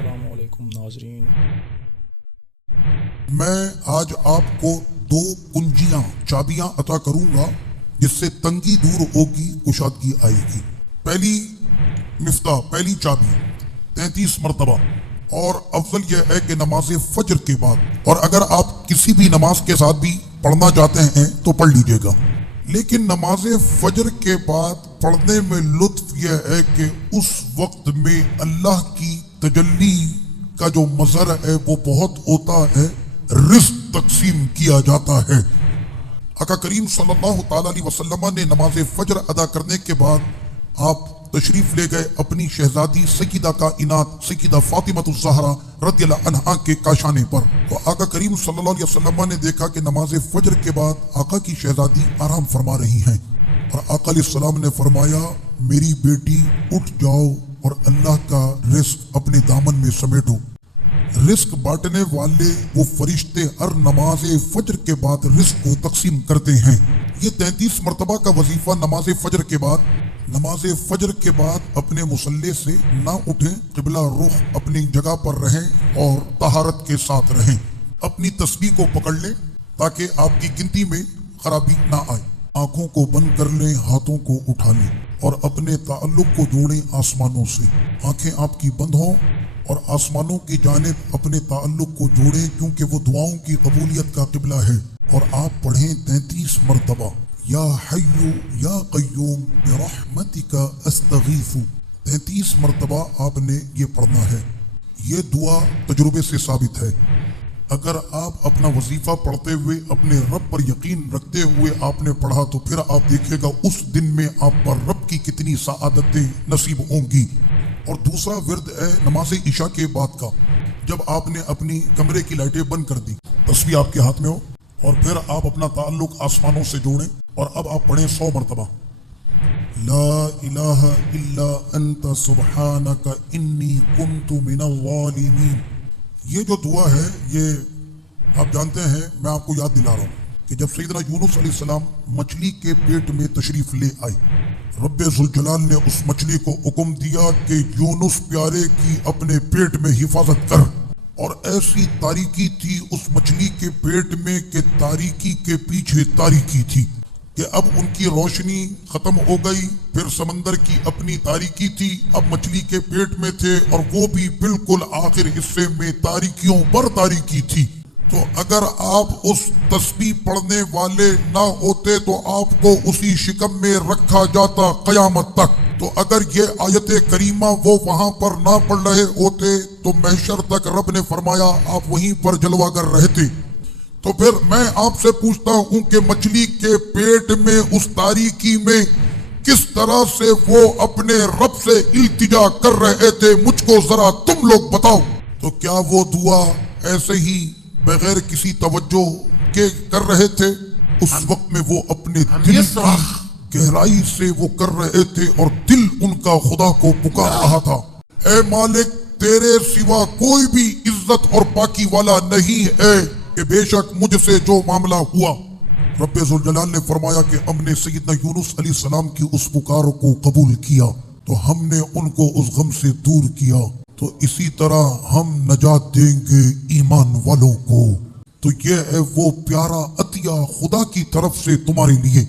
السلام علیکم ناظرین، میں آج آپ کو دو کنجیاں چابیاں عطا کروں گا جس سے تنگی دور ہوگی، کشادگی آئے گی۔ پہلی مفتاح، پہلی چابی 33 مرتبہ، اور افضل یہ ہے کہ نماز فجر کے بعد، اور اگر آپ کسی بھی نماز کے ساتھ بھی پڑھنا چاہتے ہیں تو پڑھ لیجئے گا، لیکن نماز فجر کے بعد پڑھنے میں لطف یہ ہے کہ اس وقت میں اللہ کی تجلی کا جو مظہر ہے وہ بہت ہوتا ہے، رزق تقسیم کیا جاتا ہے۔ آقا کریم صلی اللہ تعالیٰ علیہ وسلم نے نماز فجر ادا کرنے کے بعد آپ تشریف لے گئے اپنی شہزادی سیدہ کائنات سیدہ فاطمہ الزہرا رضی اللہ عنہا کے کاشانے پر۔ تو آقا کریم صلی اللہ علیہ وسلم نے دیکھا کہ نماز فجر کے بعد آقا کی شہزادی آرام فرما رہی ہیں، اور آقا علیہ السلام نے فرمایا، میری بیٹی اٹھ جاؤ اور اللہ کا رزق اپنے دامن میں سمیٹو۔ رزق بانٹنے والے وہ فرشتے ہر نماز فجر کے بعد رزق کو تقسیم کرتے ہیں۔ یہ 33 مرتبہ کا وظیفہ نماز فجر کے بعد، نماز فجر کے بعد اپنے مصلے سے نہ اٹھیں، قبلہ رخ اپنی جگہ پر رہیں اور طہارت کے ساتھ رہیں۔ اپنی تسبیح کو پکڑ لیں تاکہ آپ کی گنتی میں خرابی نہ آئے۔ آنکھوں کو بند کر لیں، ہاتھوں کو اٹھا لیں اور اپنے تعلق کو جوڑیں آسمانوں سے۔ آنکھیں آپ کی بند ہوں اور آسمانوں کی جانب اپنے تعلق کو جوڑیں، کیونکہ وہ دعاؤں کی قبولیت کا قبلہ ہے، اور آپ پڑھیں 33 مرتبہ، یا حی یا قیوم برحمتک استغیث۔ 33 مرتبہ آپ نے یہ پڑھنا ہے۔ یہ دعا تجربے سے ثابت ہے۔ اگر آپ اپنا وظیفہ پڑھتے ہوئے اپنے رب پر یقین رکھتے ہوئے آپ نے پڑھا تو پھر آپ دیکھیے گا اس دن میں آپ پر رب کی کتنی سعادتیں نصیب ہوں گی۔ اور دوسرا ورد ہے نماز عشاء کے بعد کا، جب آپ نے اپنی کمرے کی لائٹیں بند کر دی، تسبیح آپ کے ہاتھ میں ہو، اور پھر آپ اپنا تعلق آسمانوں سے جوڑیں، اور اب آپ پڑھیں 100 مرتبہ، لا الہ الا انت سبحانک انی کنت من الظالمین۔ یہ جو دعا ہے یہ آپ جانتے ہیں، میں آپ کو یاد دلا رہا ہوں کہ جب سیدنا یونس علیہ السلام مچھلی کے پیٹ میں تشریف لے آئے، رب ذوالجلال نے اس مچھلی کو حکم دیا کہ یونس پیارے کی اپنے پیٹ میں حفاظت کر، اور ایسی تاریکی تھی اس مچھلی کے پیٹ میں کہ تاریکی کے پیچھے تاریکی تھی، کہ اب ان کی روشنی ختم ہو گئی، پھر سمندر کی اپنی تاریکی تھی، اب مچھلی کے پیٹ میں تھے اور وہ بھی بالکل آخر حصے میں تاریکیوں پر تاریکی تھی۔ تو اگر آپ اس تسبیح پڑھنے والے نہ ہوتے تو آپ کو اسی شکم میں رکھا جاتا قیامت تک۔ تو اگر یہ آیت کریمہ وہ وہاں پر نہ پڑھ رہے ہوتے تو محشر تک رب نے فرمایا آپ وہیں پر جلوہ گر رہتے۔ تو پھر میں آپ سے پوچھتا ہوں کہ مچھلی کے پیٹ میں اس تاریکی میں کس طرح سے وہ اپنے رب سے التجا کر رہے تھے، مجھ کو ذرا تم لوگ بتاؤ۔ تو کیا وہ دعا ایسے ہی بغیر کسی توجہ کے کر رہے تھے؟ اس وقت میں وہ اپنے دل کی گہرائی سے وہ کر رہے تھے، اور دل ان کا خدا کو پکار رہا تھا، اے مالک تیرے سوا کوئی بھی عزت اور پاکی والا نہیں ہے، کہ بے شک مجھ سے جو معاملہ ہوا۔ رب ذوالجلال نے فرمایا کہ ہم نے سیدنا یونس علیہ السلام کی اس پکار کو قبول کیا، تو ہم نے ان کو اس غم سے دور کیا، تو اسی طرح ہم نجات دیں گے ایمان والوں کو۔ تو یہ ہے وہ پیارا عطیہ خدا کی طرف سے تمہارے لیے۔